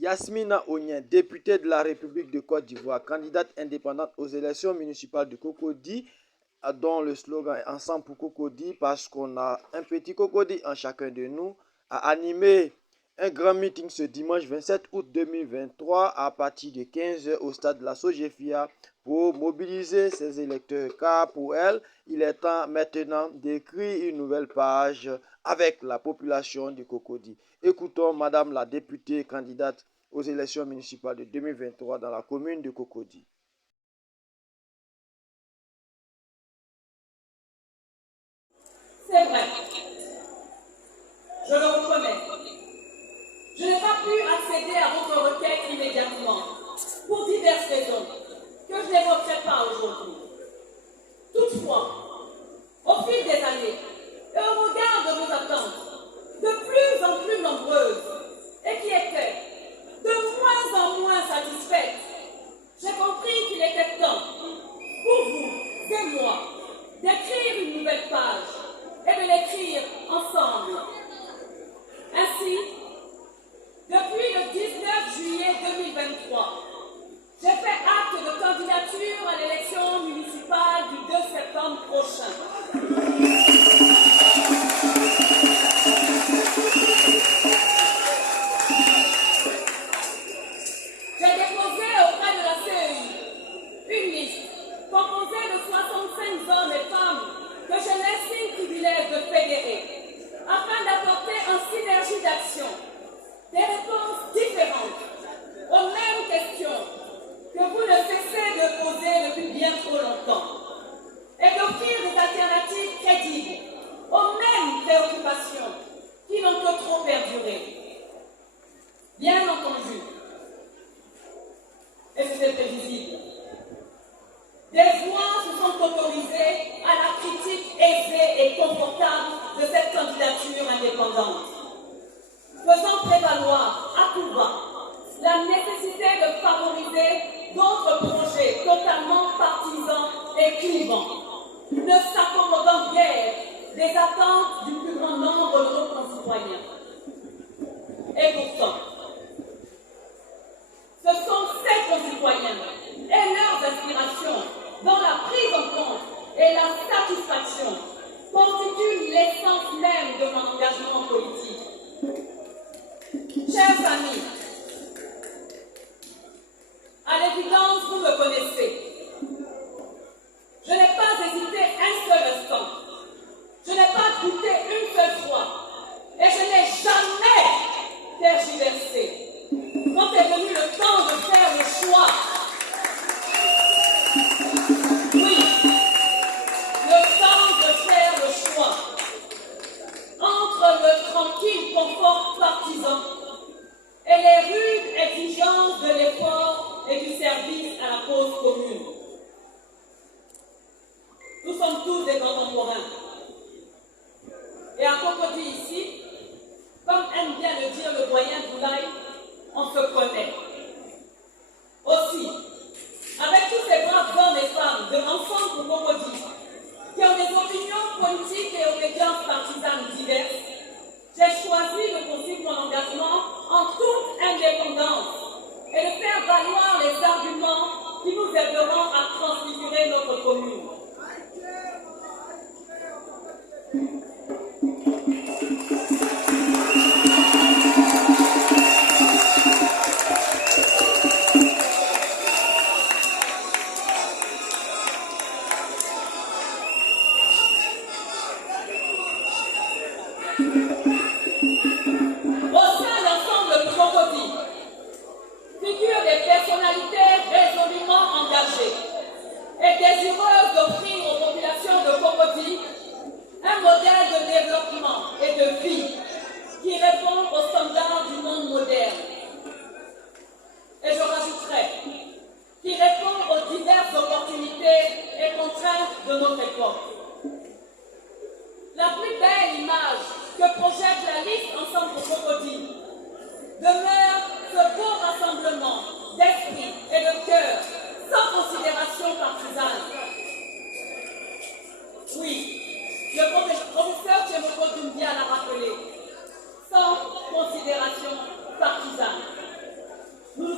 Yasmina Onyen, députée de la République de Côte d'Ivoire, candidate indépendante aux élections municipales de Cocody, dont le slogan est Ensemble pour Cocody, parce qu'on a un petit Cocody en chacun de nous, a animé un grand meeting ce dimanche 27 août 2023 à partir de 15h au stade de la Sogefia pour mobiliser ses électeurs, car pour elle, il est temps maintenant d'écrire une nouvelle page avec la population du Cocody. Écoutons Madame la députée candidate aux élections municipales de 2023 dans la commune de Cocody. C'est vrai, je le reconnais. Je n'ai pas pu accéder à votre requête immédiatement, pour diverses raisons, que je n'évoquerai pas aujourd'hui. Toutefois, au fil des années, et au regard de vos attentes, de plus en plus nombreuses, et qui étaient de moins en moins satisfaites, j'ai compris qu'il était temps, pour vous et moi, d'écrire une nouvelle page, et de l'écrire ensemble. Ainsi, depuis le 19 juillet 2023, j'ai fait acte de candidature à l'élection municipale du 2 septembre prochain. J'ai déposé auprès de la CEI une liste composée de 65 hommes et femmes que je m'estime privilège de fédérer, afin d'apporter en synergie d'action des réponses différentes aux mêmes questions que vous ne cessez de poser depuis bien trop longtemps, et d'offrir des alternatives crédibles aux mêmes préoccupations qui n'ont que trop perduré. Bien entendu, et c'est prévisible, des voix se sont autorisées à la critique aisée et confortable de cette candidature indépendante, faisant prévaloir à tout va la nécessité de favoriser d'autres projets totalement partisans et clivants, ne s'accommodant guère des attentes du plus grand nombre de nos concitoyens. Et pourtant, ce sont ces concitoyens et leurs aspirations dont la prise en compte et la satisfaction constituent l'essence même de mon engagement politique. Chers amis, à l'évidence, vous me connaissez. Je n'ai pas hésité un seul instant. Je n'ai pas douté une seule fois. Et je n'ai jamais tergiversé. Quand est venu le temps de faire le choix, oui, le temps de faire le choix entre le tranquille confort partisan et les rudes exigences de l'effort et du service à la cause commune. Nous sommes tous des contemporains. Et à Cocody ici, comme aime bien le dire le doyen Boulaye, on se connaît. Aussi, avec tous ces braves hommes et femmes de l'ensemble pour Cocody, qui ont des opinions politiques et obédiences partisanes diverses, j'ai choisi de poursuivre mon engagement en toute indépendance et de faire valoir les arguments qui nous aideront à transfigurer notre commune.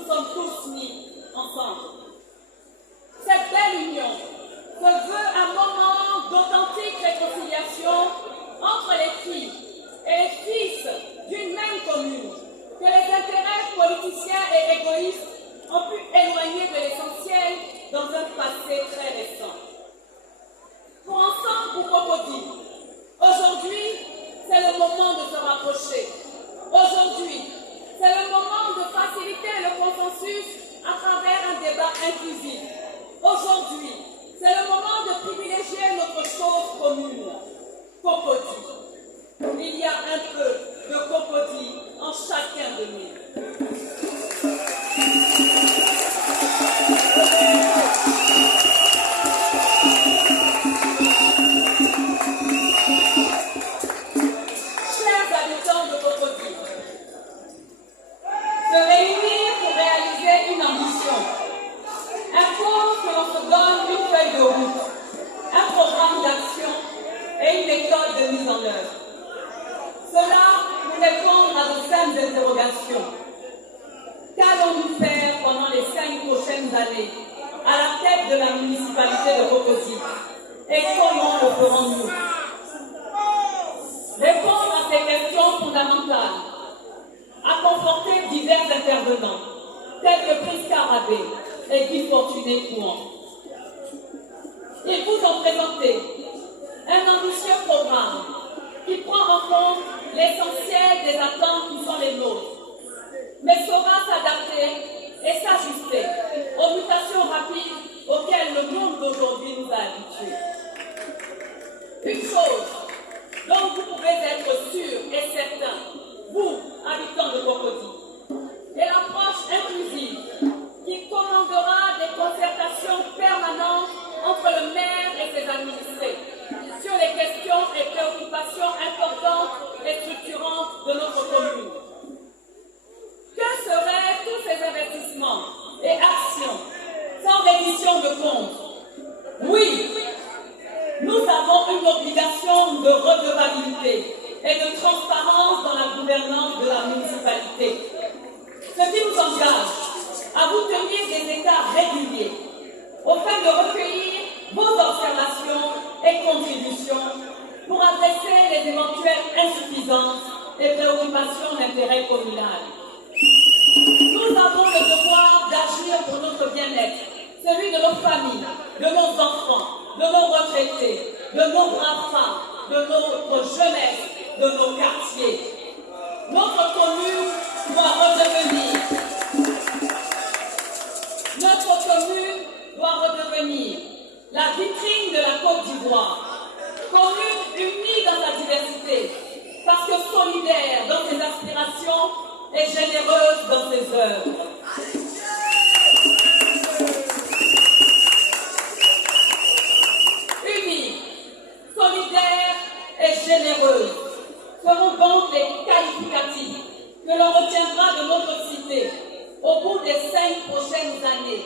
nous sommes tous mis ensemble. Cette belle union se veut un moment d'authentique réconciliation entre les filles et les fils d'une même commune, que les intérêts politiciens et égoïstes ont pu éloigner de l'essentiel dans un passé très récent. Pour Ensemble pour Cocody, aujourd'hui, c'est le moment de se rapprocher. Aujourd'hui, c'est le moment de faciliter le consensus à travers un débat inclusif. Aujourd'hui, c'est le moment de privilégier notre chose commune, Cocody. Il y a un peu de Cocody en chacun de nous. Chers habitants de Cocody, se réunir pour réaliser une ambition impose que l'on se donne une feuille de route, un programme d'action et une méthode de mise en œuvre. Cela pour répondre à de simples interrogations. Qu'allons-nous faire pendant les 5 prochaines années à la tête de la municipalité de Cocody? Et comment le ferons-nous? Répondre à ces questions fondamentales a conforté divers intervenants, tels que Prisca Rabé et Guy Fortuné-Couan. Ils vous ont présenté un ambitieux programme qui prend en compte l'essentiel des attentes qui sont les nôtres, mais saura s'adapter et s'ajuster aux mutations rapides auxquelles le monde d'aujourd'hui nous a habitués. Une chose dont vous pouvez être sûr et certain, vous, habitants de Cocody, est l'approche inclusive qui commandera des concertations permanentes entre le maire et ses administrés sur les questions et préoccupations importantes et structurantes de notre commune. Que seraient tous ces investissements et actions sans reddition de comptes? Oui, nous avons une obligation de redevabilité et de transparence dans la gouvernance de la municipalité. Ce qui nous engage à vous tenir des états réguliers, afin de recueillir vos observations et contributions pour adresser les éventuelles insuffisances et préoccupations d'intérêt communal. Nous avons le devoir d'agir pour notre bien-être, celui de nos familles, de nos enfants, de nos retraités, de nos braves femmes, de notre jeunesse, de nos quartiers. Notre commune doit redevenir. Notre commune doit redevenir la vitrine de la Côte d'Ivoire. Commune unie dans sa diversité, parce que solidaire dans ses aspirations et généreuse dans ses œuvres. Unie, solidaire et généreuse seront donc les qualificatifs que l'on retiendra de notre cité au bout des 5 prochaines années.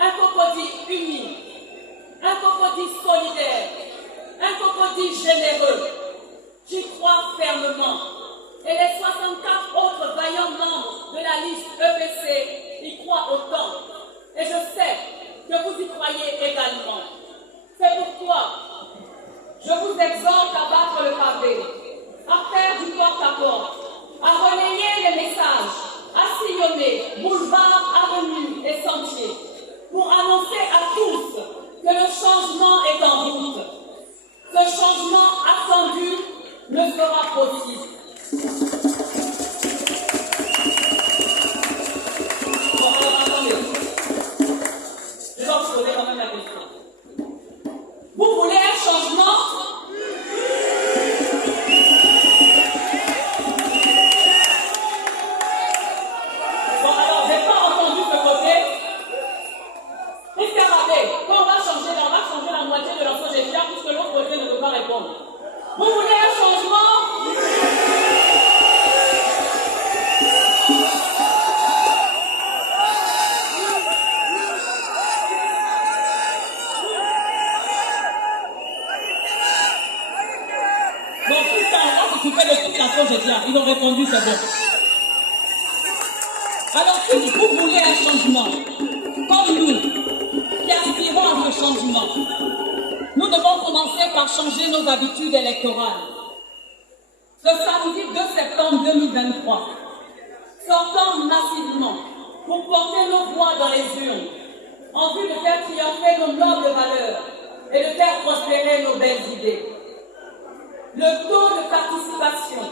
Un Cocody uni, un Cocody solidaire, un Cocody généreux. J'y crois fermement. Et les 64 autres vaillants membres de la liste EPC y croient autant. Et je sais que vous y croyez également. C'est pourquoi je vous exhorte à battre le pavé, à faire du porte-à-porte, à relayer les messages, à sillonner boulevards, avenues et sentiers, pour annoncer à tous que le changement est en route. Ce changement attendu ne sera possible. Bon, alors attendez. Je vais vous poser quand même la question. Vous voulez un changement? Bon, alors, j'ai pas entendu ce côté. Prisca Rabé, quand on va changer la moitié de l'enfant des fiers, puisque l'autre côté ne veut pas répondre. Vous voulez un changement? Bon, Prisca, on va s'occuper de toute la chose, ils ont répondu, c'est bon. Alors si vous voulez un changement, comme nous, qui aspirons à ce changement, nous devons commencer par changer nos habitudes électorales. Ce samedi 2 septembre 2023, sortons massivement pour porter nos voix dans les urnes, en vue de faire triompher nos nobles valeurs et de faire prospérer nos belles idées. Le taux de participation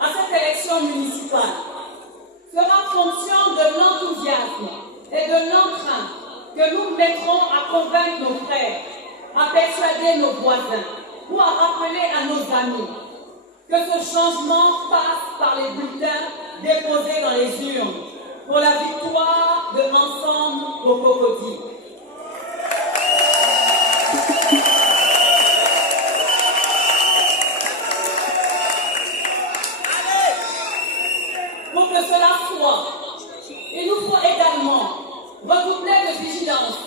à cette élection municipale sera fonction de l'enthousiasme et de l'entrain que nous mettrons à convaincre nos frères, à persuader nos voisins ou à rappeler à nos amis que ce changement passe par les bulletins déposés dans les urnes pour la victoire de Ensemble au Cocody. Pour que cela soit, il nous faut également redoubler de vigilance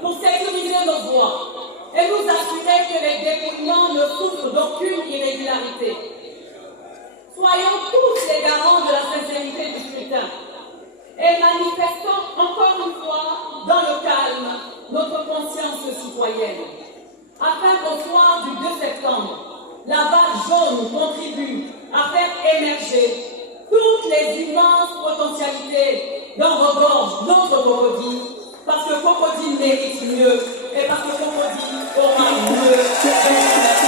pour sécuriser nos voix et nous assurer que les dépouillements ne souffrent d'aucune irrégularité. Soyons tous les garants de la sincérité du scrutin et manifestons encore une fois dans le calme notre conscience citoyenne, afin qu'au soir du 2 septembre, la vague jaune contribue à faire émerger toutes les immenses potentialités dont regorge notre Cocody, parce que Cocody mérite mieux et parce que Cocody aura mieux.